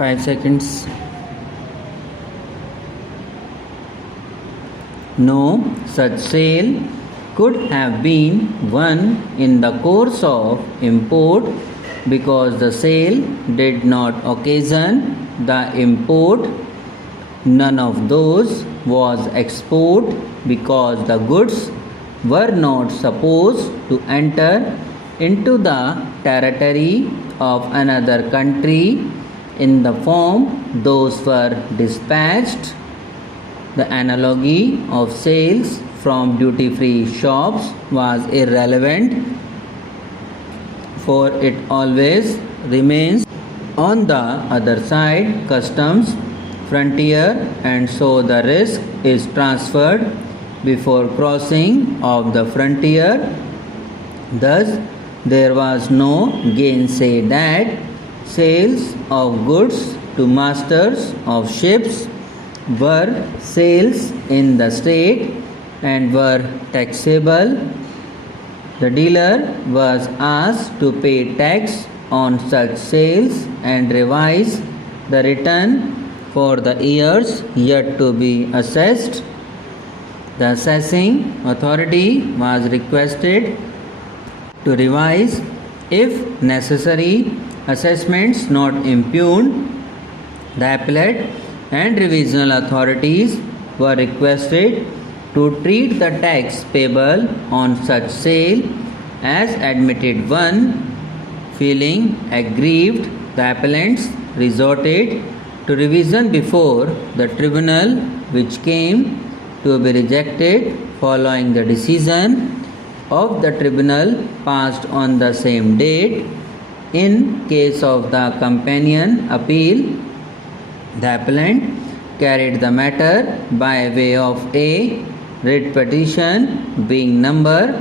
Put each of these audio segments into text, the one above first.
5 seconds. No such sale could have been won in the course of import because the sale did not occasion the import. None of those was export because the goods were not supposed to enter into the territory of another country in the form those were dispatched. The analogy of sales from duty-free shops was irrelevant, for it always remains on the other side, customs, frontier, and so the risk is transferred before crossing of the frontier. Thus, there was no gainsay that sales of goods to masters of ships were sales in the state and were taxable. The dealer was asked to pay tax on such sales and revise the return for the years yet to be assessed. The assessing authority was requested to revise, if necessary, assessments not impugned. The appellate and revisional authorities were requested to treat the tax payable on such sale as admitted one. Feeling aggrieved, the appellants resorted to revision before the tribunal, which came to be rejected following the decision of the tribunal passed on the same date. In case of the companion appeal, the appellant carried the matter by way of a writ petition being number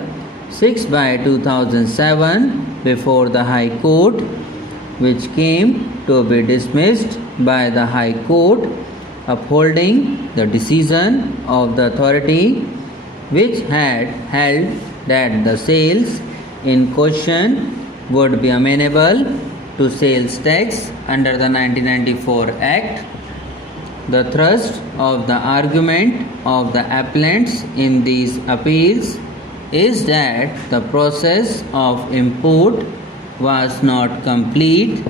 6/2007 before the High Court, which came to be dismissed by the High Court, upholding the decision of the authority which had held that the sales in question would be amenable to sales tax under the 1994 Act. The thrust of the argument of the appellants in these appeals is that the process of import was not complete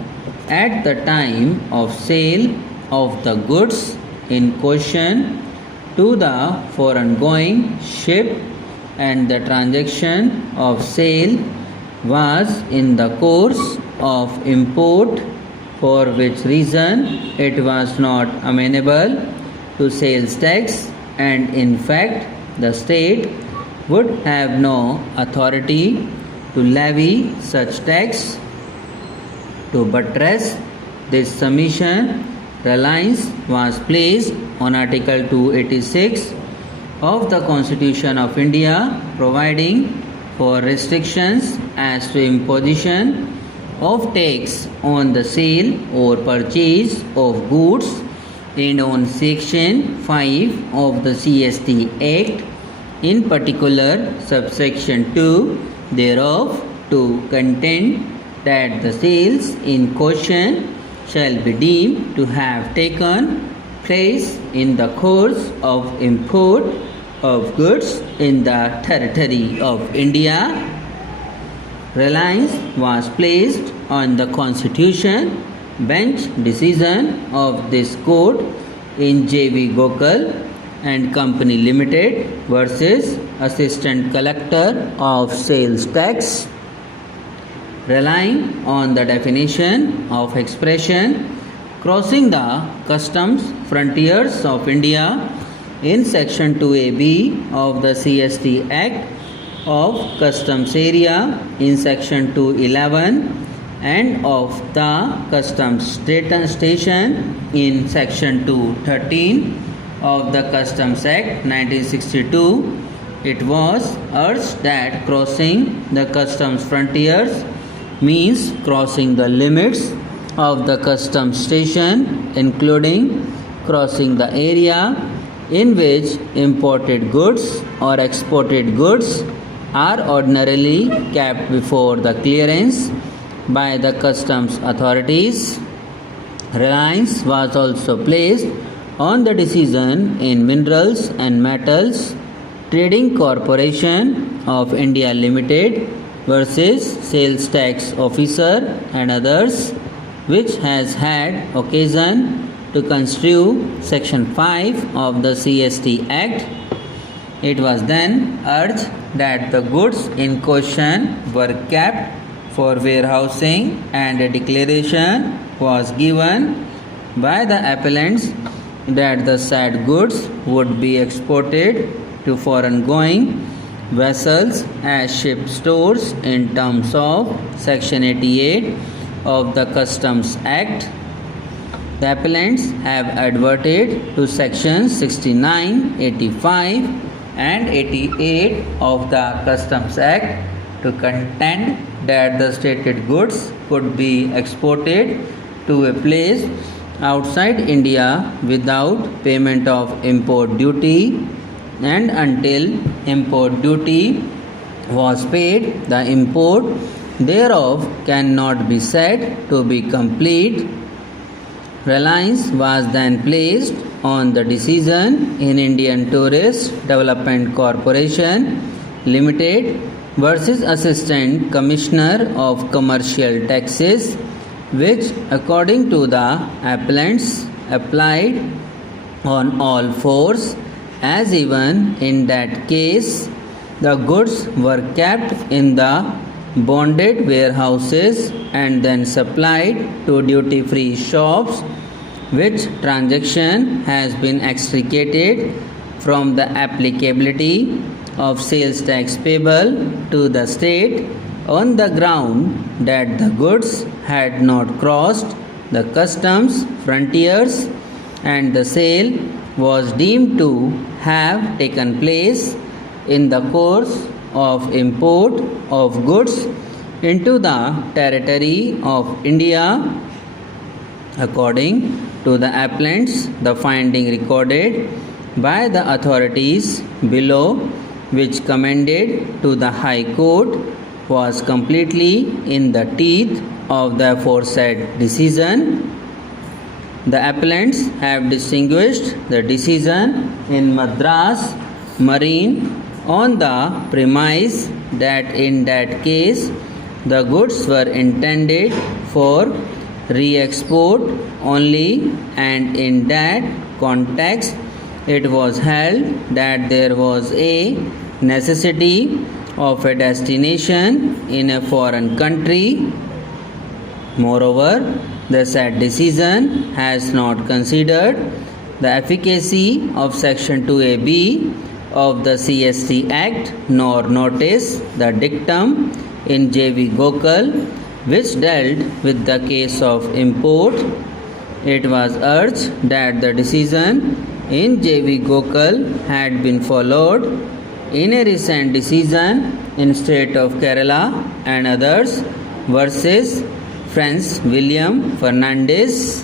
at the time of sale of the goods in question to the foreign-going ship, and the transaction of sale was in the course of import, for which reason it was not amenable to sales tax, and in fact the state would have no authority to levy such tax. To buttress this submission, reliance was placed on Article 286 of the Constitution of India, providing for restrictions as to imposition of tax on the sale or purchase of goods, and on Section 5 of the CST Act, in particular subsection 2 thereof, to contend that the sales in question shall be deemed to have taken place in the course of import of goods in the territory of India. Reliance was placed on the Constitution bench decision of this court in J.V. Gokul and Company Limited versus Assistant Collector of Sales Tax. Relying on the definition of expression crossing the customs frontiers of India in Section 2AB of the CST Act of Customs Area in Section 211 and of the Customs Station in Section 213 of the Customs Act 1962, it was urged that crossing the customs frontiers means crossing the limits of the customs station, including crossing the area in which imported goods or exported goods are ordinarily kept before the clearance by the customs authorities. Reliance was also placed on the decision in Minerals and Metals Trading Corporation of India Limited versus Sales Tax Officer and others, which has had occasion to construe Section 5 of the CST Act. It was then urged that the goods in question were kept for warehousing, and a declaration was given by the appellants that the said goods would be exported to foreign going vessels as ship stores in terms of Section 88 of the Customs Act. The appellants have adverted to Sections 69, 85 and 88 of the Customs Act to contend that the stated goods could be exported to a place outside India without payment of import duty, and until import duty was paid, the import thereof cannot be said to be complete. Reliance was then placed on the decision in Indian Tourist Development Corporation Limited versus Assistant Commissioner of Commercial Taxes, which according to the appellants applied on all fours, as even in that case the goods were kept in the bonded warehouses and then supplied to duty-free shops, which transaction has been extricated from the applicability of sales tax payable to the state on the ground that the goods had not crossed the customs frontiers and the sale was deemed to have taken place in the course of import of goods into the territory of India. According to the appellants, the finding recorded by the authorities below, which commended to the High Court, was completely in the teeth of the aforesaid decision. The appellants have distinguished the decision in Madras Marine on the premise that in that case the goods were intended for re-export only, and in that context it was held that there was a necessity of a destination in a foreign country. Moreover, the said decision has not considered the efficacy of Section 2AB of the CST Act nor noticed the dictum in J.V. Gokal, which dealt with the case of import. It was urged that the decision in J.V. Gokal had been followed in a recent decision in state of Kerala and others versus Franz William Fernandez.